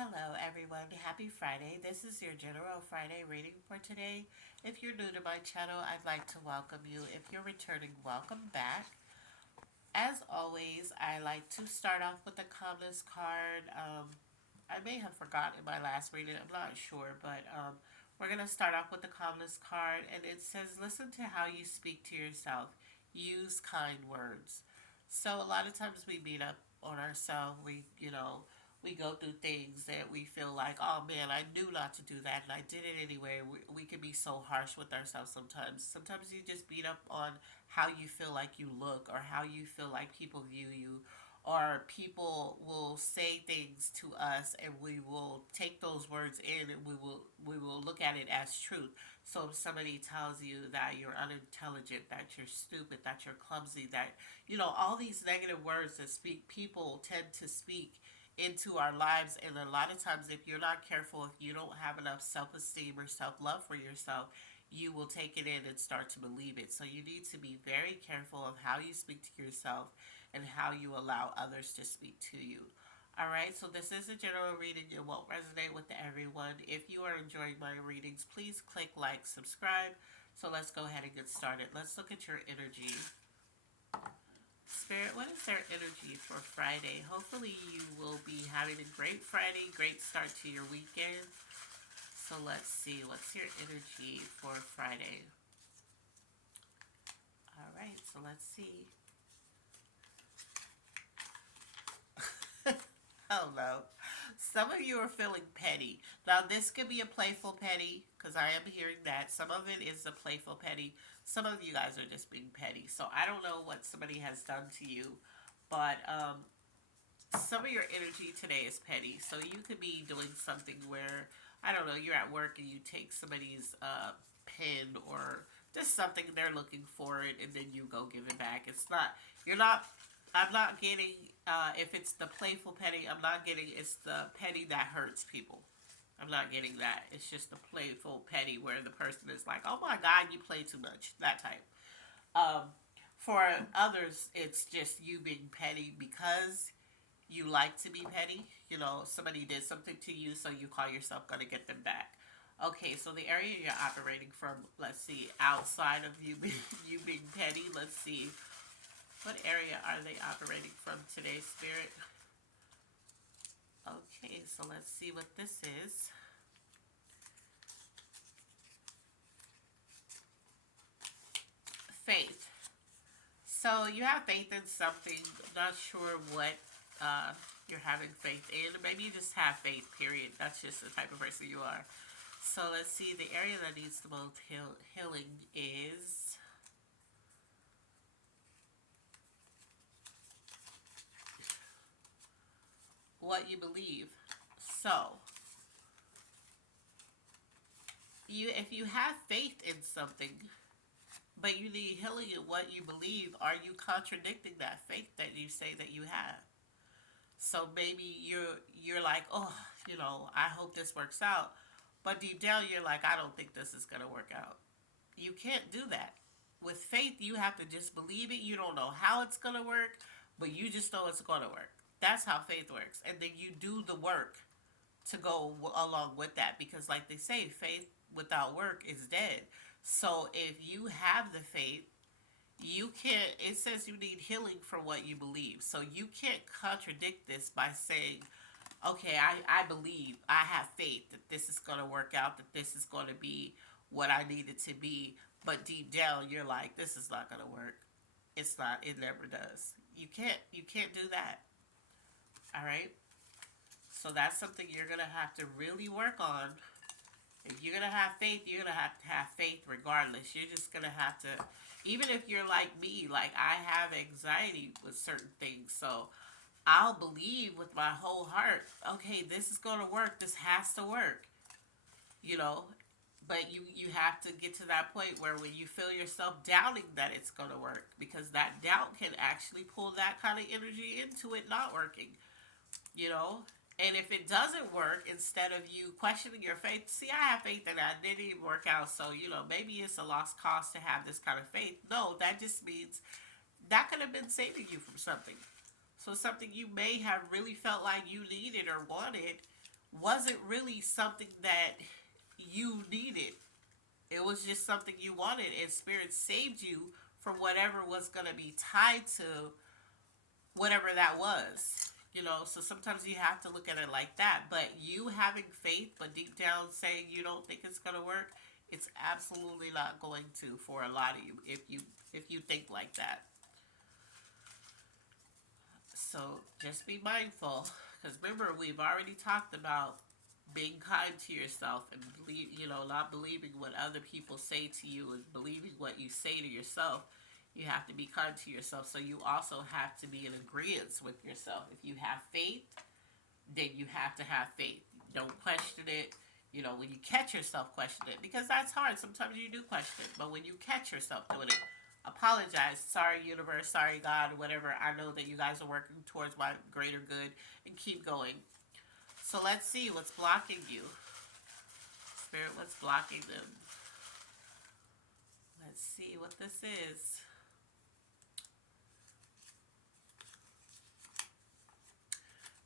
Hello, everyone. Happy Friday. This is your General Friday reading for today. If you're new to my channel, I'd like to welcome you. If you're returning, welcome back. As always, I like to start off with the calmness card. I may have forgotten in my last reading, I'm not sure, but we're going to start off with the calmness card, and it says, listen to how you speak to yourself. Use kind words. So a lot of times we beat up on ourselves. We go through things that we feel like, oh man, I knew not to do that and I did it anyway. We can be so harsh with ourselves sometimes. Sometimes you just beat up on how you feel like you look or how you feel like people view you, or people will say things to us and we will take those words in and we will look at it as truth. So if somebody tells you that you're unintelligent, that you're stupid, that you're clumsy, that all these negative words that speak people tend to speak into our lives. And a lot of times, if you're not careful, if you don't have enough self-esteem or self-love for yourself, you will take it in and start to believe it. So you need to be very careful of how you speak to yourself and how you allow others to speak to you. All right, so this is a general reading. It won't resonate with everyone. If you are enjoying my readings, please click like, subscribe. So let's go ahead and get started. Let's look at your energy. Spirit, what is their energy for Friday? Hopefully, you will be having a great Friday, great start to your weekend. So let's see, what's your energy for Friday? All right, so let's see. Oh no. Some of you are feeling petty. Now, this could be a playful petty, because I am hearing that. Some of it is a playful petty. Some of you guys are just being petty. So I don't know what somebody has done to you, but some of your energy today is petty. So you could be doing something where, I don't know, you're at work and you take somebody's pen or just something they're looking for it, and then you go give it back. You're not, I'm not getting, if it's the playful petty, I'm not getting, it's the petty that hurts people. I'm not getting that. It's just the playful petty where the person is like, oh my God, you play too much. That type. Um, for others, it's just you being petty because you like to be petty. Somebody did something to you, so you call yourself going to get them back. Okay, so the area you're operating from, let's see, outside of you being, you being petty, let's see, what area are they operating from today, Spirit? Okay, so let's see what this is. Faith. So you have faith in something. I'm not sure what you're having faith in. Maybe you just have faith, period. That's just the type of person you are. So let's see. The area that needs the most healing is what you believe. So if you have faith in something, but you need healing in what you believe, are you contradicting that faith that you say that you have? So maybe you're like, oh, I hope this works out, but deep down you're like, I don't think this is gonna work out. You can't do that. With faith, you have to just believe it. You don't know how it's gonna work, but you just know it's gonna work. That's how faith works, and then you do the work to go along with that, because like they say, faith without work is dead. So if you have the faith, you can't, it says you need healing from what you believe, so you can't contradict this by saying, okay, I believe, I have faith that this is going to work out, that this is going to be what I need it to be, but deep down you're like, this is not going to work. It's not, it never does. You can't do that. All right, so that's something you're going to have to really work on. If you're going to have faith, you're going to have faith regardless. You're just going to have to, even if you're like me, like I have anxiety with certain things. So I'll believe with my whole heart, okay, this is going to work. This has to work, you know. But you have to get to that point where when you feel yourself doubting that it's going to work, because that doubt can actually pull that kind of energy into it not working, you know. And if it doesn't work, instead of you questioning your faith, see, I have faith that I didn't even work out, so maybe it's a lost cause to have this kind of faith. No, that just means that could have been saving you from something. So something you may have really felt like you needed or wanted, wasn't really something that you needed. It was just something you wanted, and Spirit saved you from whatever was going to be tied to whatever that was. So sometimes you have to look at it like that. But you having faith, but deep down saying you don't think it's going to work, it's absolutely not going to for a lot of you if you think like that. So just be mindful, because remember, we've already talked about being kind to yourself and not believing what other people say to you and believing what you say to yourself. You have to be kind to yourself. So you also have to be in agreement with yourself. If you have faith, then you have to have faith. Don't question it. When you catch yourself question it, because that's hard. Sometimes you do question it, but when you catch yourself doing it, apologize. Sorry, universe. Sorry, God. Whatever. I know that you guys are working towards my greater good, and keep going. So let's see what's blocking you. Spirit, what's blocking them? Let's see what this is.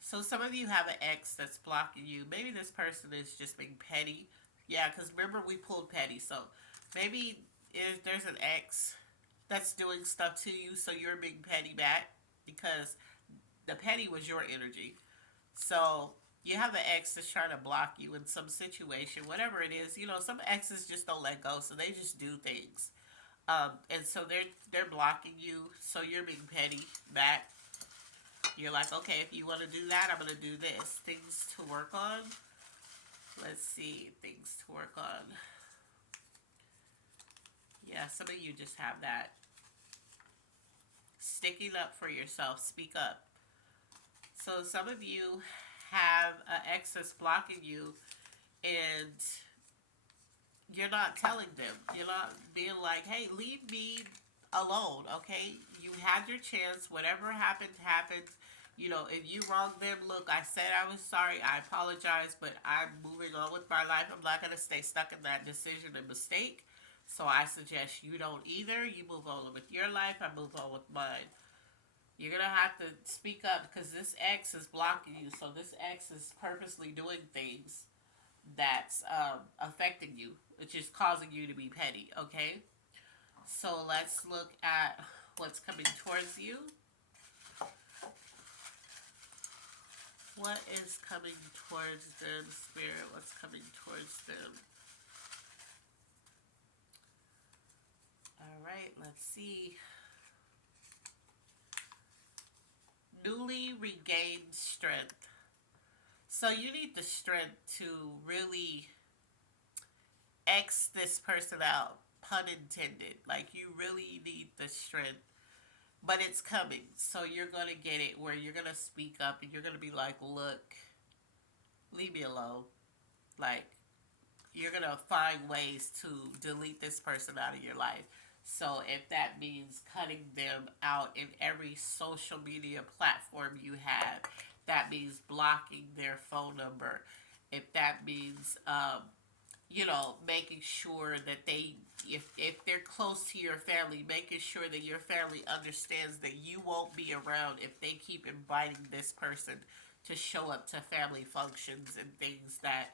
So some of you have an ex that's blocking you. Maybe this person is just being petty. Yeah, because remember we pulled petty. So maybe if there's an ex that's doing stuff to you, so you're being petty back because the petty was your energy. So you have an ex that's trying to block you in some situation, whatever it is. Some exes just don't let go, so they just do things. And so they're blocking you, so you're being petty back. You're like, okay, if you want to do that, I'm going to do this. Things to work on. Let's see, things to work on. Yeah, some of you just have that. Sticking up for yourself. Speak up. So some of you have an ex that's blocking you, and you're not telling them. You're not being like, hey, leave me alone, okay? You had your chance. Whatever happened, happened. If you wronged them, look, I said I was sorry. I apologize, but I'm moving on with my life. I'm not going to stay stuck in that decision and mistake. So I suggest you don't either. You move on with your life. I move on with mine. You're going to have to speak up because this ex is blocking you. So this ex is purposely doing things that's affecting you, which is causing you to be petty, okay? So let's look at what's coming towards you. What is coming towards them, Spirit? What's coming towards them? All right, let's see. Newly regained strength. So you need the strength to really X this person out, pun intended. Like, you really need the strength, but it's coming. So you're going to get it where you're going to speak up and you're going to be like, look, leave me alone. Like, you're going to find ways to delete this person out of your life. So if that means cutting them out in every social media platform you have, that means blocking their phone number. If that means, making sure that if they're close to your family, making sure that your family understands that you won't be around if they keep inviting this person to show up to family functions and things that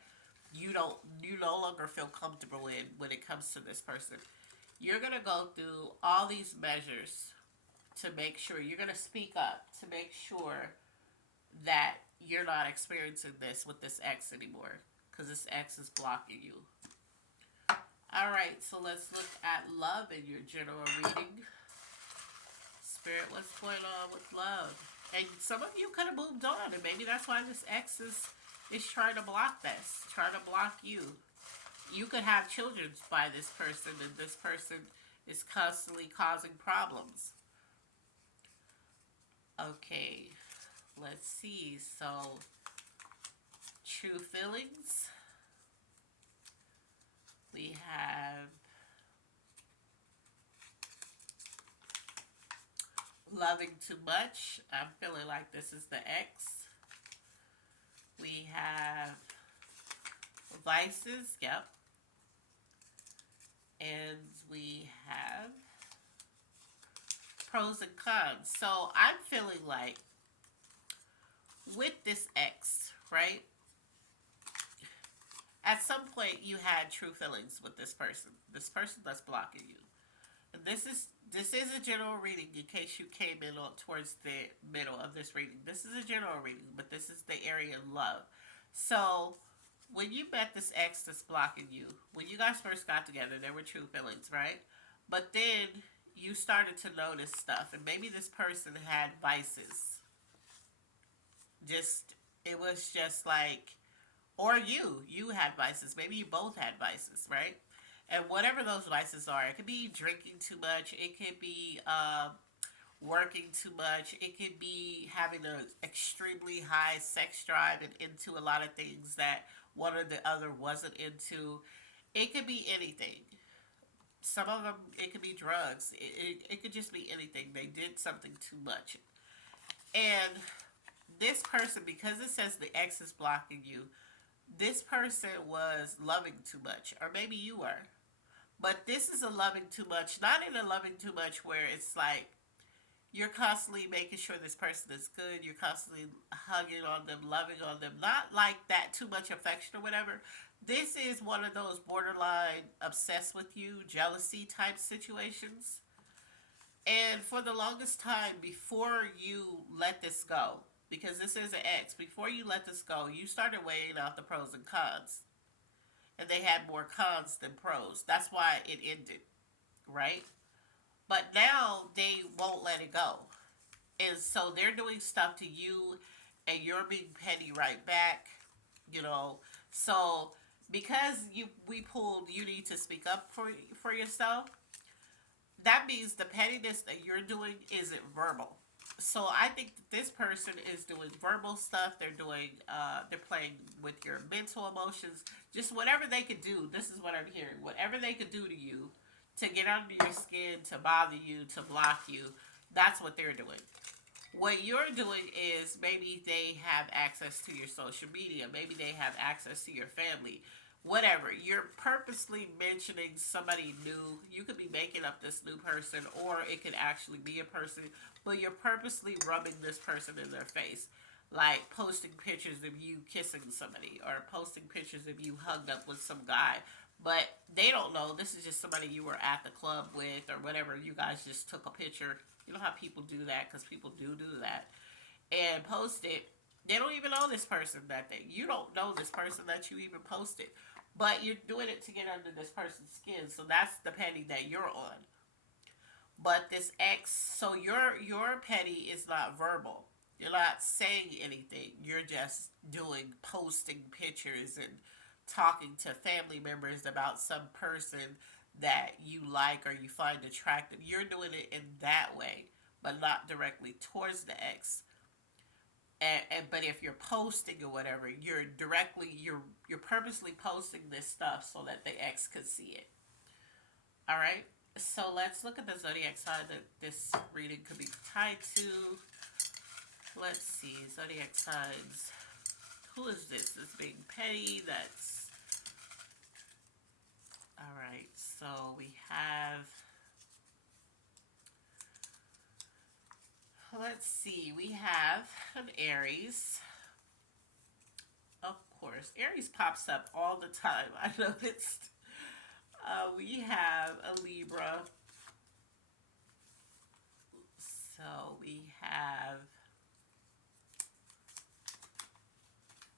you no longer feel comfortable in when it comes to this person. You're going to go through all these measures to make sure you're going to speak up to make sure that you're not experiencing this with this ex anymore, because this ex is blocking you. All right, so let's look at love in your general reading. Spirit, what's going on with love? And some of you could have moved on, and maybe that's why this ex is trying to block this, trying to block you. You could have children by this person, and this person is constantly causing problems. Okay, let's see. So, true feelings. We have loving too much. I'm feeling like this is the ex. We have vices. Yep. And we have pros and cons. So I'm feeling like with this ex, right? At some point, you had true feelings with this person. This person that's blocking you. And this is a general reading in case you came in on towards the middle of this reading. This is a general reading, but this is the area of love. So when you met this ex that's blocking you, when you guys first got together, there were true feelings, right? But then you started to notice stuff, and maybe this person had vices. Just, it was just like, or you had vices. Maybe you both had vices, right? And whatever those vices are, it could be drinking too much, it could be working too much, it could be having an extremely high sex drive and into a lot of things that one or the other wasn't into. It could be anything. Some of them, it could be drugs. It could just be anything. They did something too much. And this person, because it says the ex is blocking you, this person was loving too much. Or maybe you were. But this is a loving too much, not in a loving too much where it's like you're constantly making sure this person is good, you're constantly hugging on them, loving on them, not like that too much affection or whatever. This is one of those borderline obsessed with you, jealousy type situations. And for the longest time, before you let this go, because this is an ex, before you let this go, you started weighing out the pros and cons. And they had more cons than pros. That's why it ended, right? But now they won't let it go. And so they're doing stuff to you and you're being petty right back, you know. So because we pulled you need to speak up for yourself, that means the pettiness that you're doing isn't verbal. So I think that this person is doing verbal stuff. They're playing with your mental emotions. Just whatever they could do. This is what I'm hearing. Whatever they could do to you to get under your skin, to bother you, to block you, that's what they're doing. What you're doing is maybe they have access to your social media, maybe they have access to your family, whatever. You're purposely mentioning somebody new. You could be making up this new person, or it could actually be a person, but you're purposely rubbing this person in their face. Like posting pictures of you kissing somebody, or posting pictures of you hugged up with some guy. But they don't know this is just somebody you were at the club with, or whatever. You guys just took a picture. You know how people do that, because people do that, and post it. They don't even know this person that day. You don't know this person that you even posted, but you're doing it to get under this person's skin. So that's the petty that you're on. But this ex, so your petty is not verbal. You're not saying anything. You're just doing posting pictures and talking to family members about some person that you like or you find attractive. You're doing it in that way, but not directly towards the ex. And but if you're posting or whatever, you're purposely posting this stuff so that the ex could see it. All right. So let's look at the zodiac sign that this reading could be tied to. Let's see, zodiac signs. Who is this? This being petty. That's all right. So we have. Let's see. We have an Aries. Of course, Aries pops up all the time. I noticed. We have a Libra. So we have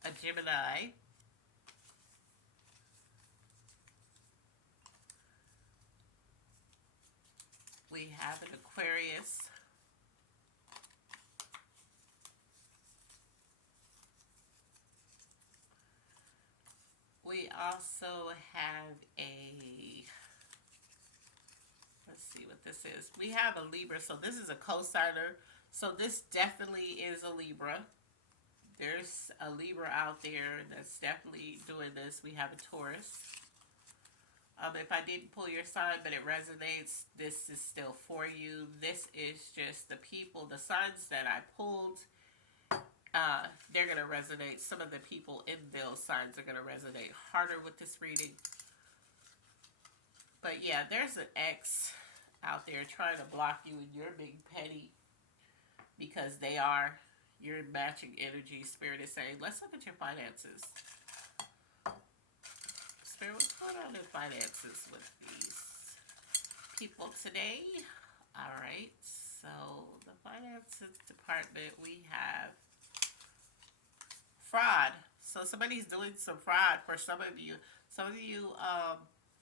a Gemini. We have an Aquarius. We also have a, let's see what this is. We have a Libra, so this is a cosigner. So this definitely is a Libra. There's a Libra out there that's definitely doing this. We have a Taurus. If I didn't pull your sign, but it resonates, this is still for you. This is just the people, the signs that I pulled. They're going to resonate. Some of the people in those signs are going to resonate harder with this reading. But yeah, there's an ex out there trying to block you, and you're being petty because they are. You're matching energy. Spirit is saying, let's look at your finances. Spirit, what's going on in finances with these people today? All right, so the finances department, we have fraud. So somebody's doing some fraud for some of you. Some of you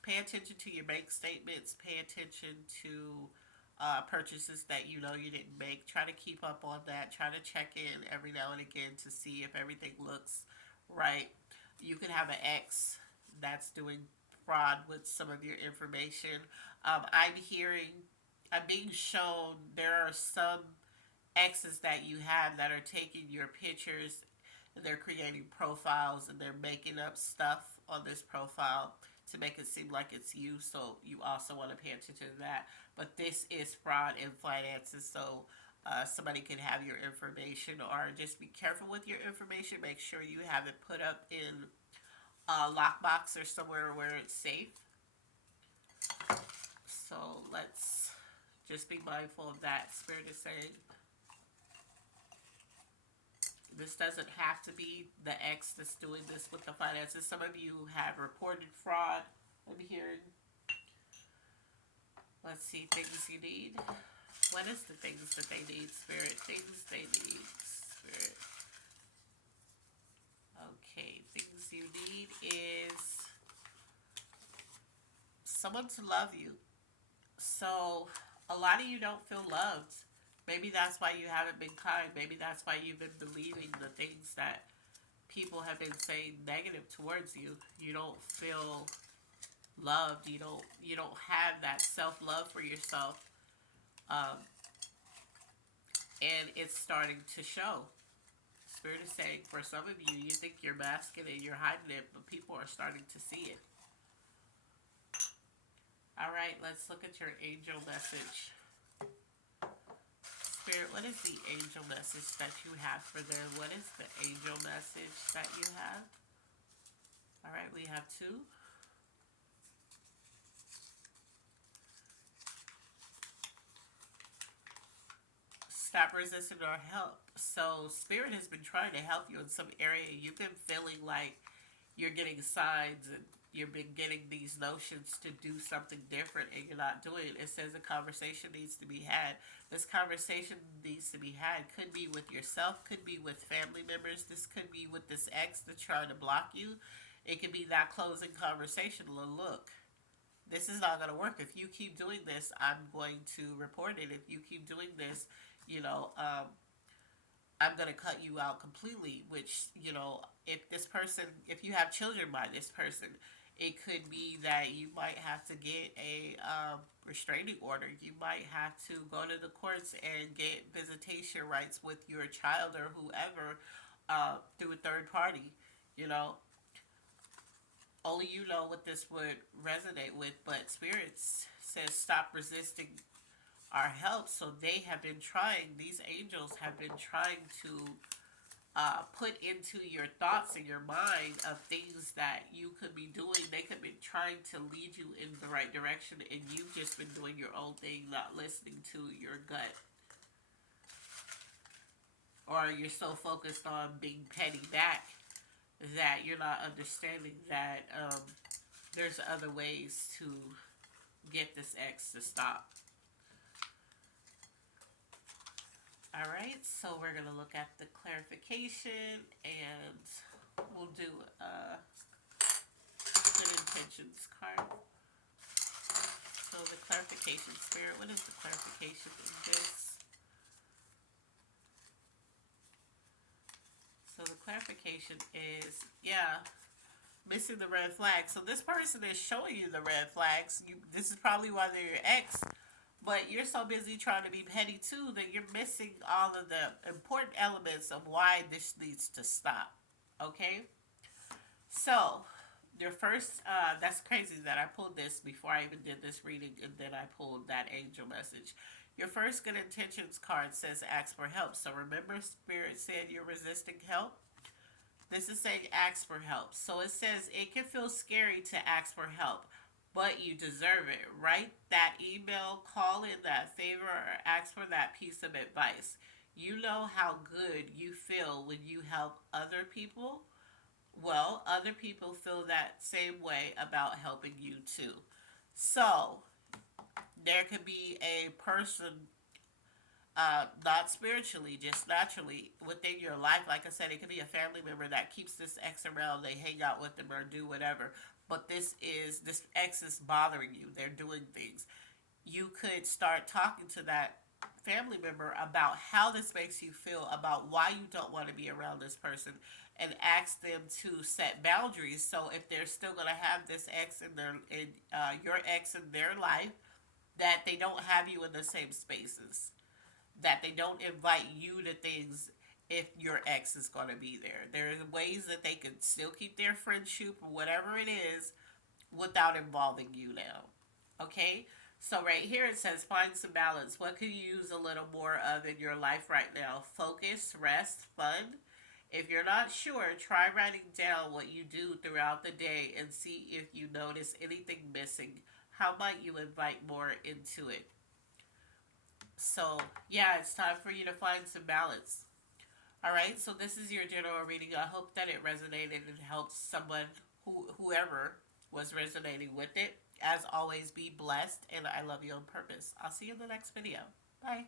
pay attention to your bank statements, pay attention to purchases that you know you didn't make. Try to keep up on that. Try to check in every now and again to see if everything looks right. You could have an ex that's doing fraud with some of your information. I'm being shown there are some exes that you have that are taking your pictures and they're creating profiles and they're making up stuff on this profile to make it seem like it's you. So you also want to pay attention to that. But this is fraud in finances. So somebody can have your information, or just be careful with your information. Make sure you have it put up in a lockbox or somewhere where it's safe. So let's just be mindful of that. Spirit is saying this doesn't have to be the ex that's doing this with the finances. Some of you have reported fraud. I'm hearing. Let's see, things you need. What is the things that they need, Spirit? Things they need, Spirit. Okay, things you need is someone to love you. So a lot of you don't feel loved. Maybe that's why you haven't been kind. Maybe that's why you've been believing the things that people have been saying negative towards you. You don't feel loved. You don't have that self love for yourself, um, and it's starting to show. Spirit is saying for some of you, you think you're masking it, you're hiding it, but people are starting to see it. All right, let's look at your angel message. Spirit, what is the angel message that you have for them? What is the angel message that you have? All right, we have two. Stop resisting our help. So Spirit has been trying to help you in some area. You've been feeling like you're getting signs and you've been getting these notions to do something different and you're not doing it. It says a conversation needs to be had. This conversation needs to be had. Could be with yourself, could be with family members. This could be with this ex that's trying to block you. It could be that closing conversation. Look, this is not going to work. If you keep doing this, I'm going to report it. If you keep doing this, you know, I'm going to cut you out completely. Which, if you have children by this person, it could be that you might have to get a restraining order. You might have to go to the courts and get visitation rights with your child or whoever through a third party. You know, only you know what this would resonate with, but spirits says stop resisting our help. So they have been trying, these angels have been trying to put into your thoughts and your mind of things that you could be doing. They could be trying to lead you in the right direction, and you've just been doing your own thing, not listening to your gut. Or you're so focused on being petty back that you're not understanding that there's other ways to get this ex to stop. All right, so we're going to look at the clarification and we'll do a good intentions card. So the clarification, Spirit, what is the clarification in this? So the clarification is, missing the red flag. So this person is showing you the red flags. This is probably why they're your ex. But you're so busy trying to be petty too that you're missing all of the important elements of why this needs to stop. Okay? So, your first, that's crazy that I pulled this before I even did this reading and then I pulled that angel message. Your first good intentions card says ask for help. So remember, Spirit said you're resisting help? This is saying ask for help. So it says it can feel scary to ask for help, but you deserve it. Write that email, call in that favor, or ask for that piece of advice. You know how good you feel when you help other people. Well, other people feel that same way about helping you too. So, there could be a person, not spiritually, just naturally within your life. Like I said, it could be a family member that keeps this ex around. They hang out with them or do whatever. But this ex is bothering you. They're doing things. You could start talking to that family member about how this makes you feel, about why you don't want to be around this person, and ask them to set boundaries. So if they're still going to have this ex your ex in their life, that they don't have you in the same spaces, that they don't invite you to things if your ex is going to be there. There are ways that they can still keep their friendship or whatever it is without involving you now. Okay? So right here it says find some balance. What could you use a little more of in your life right now? Focus, rest, fun. If you're not sure, try writing down what you do throughout the day and see if you notice anything missing. How might you invite more into it? So, yeah, it's time for you to find some balance. All right, so this is your general reading. I hope that it resonated and helped someone whoever was resonating with it. As always, be blessed, and I love you on purpose. I'll see you in the next video. Bye.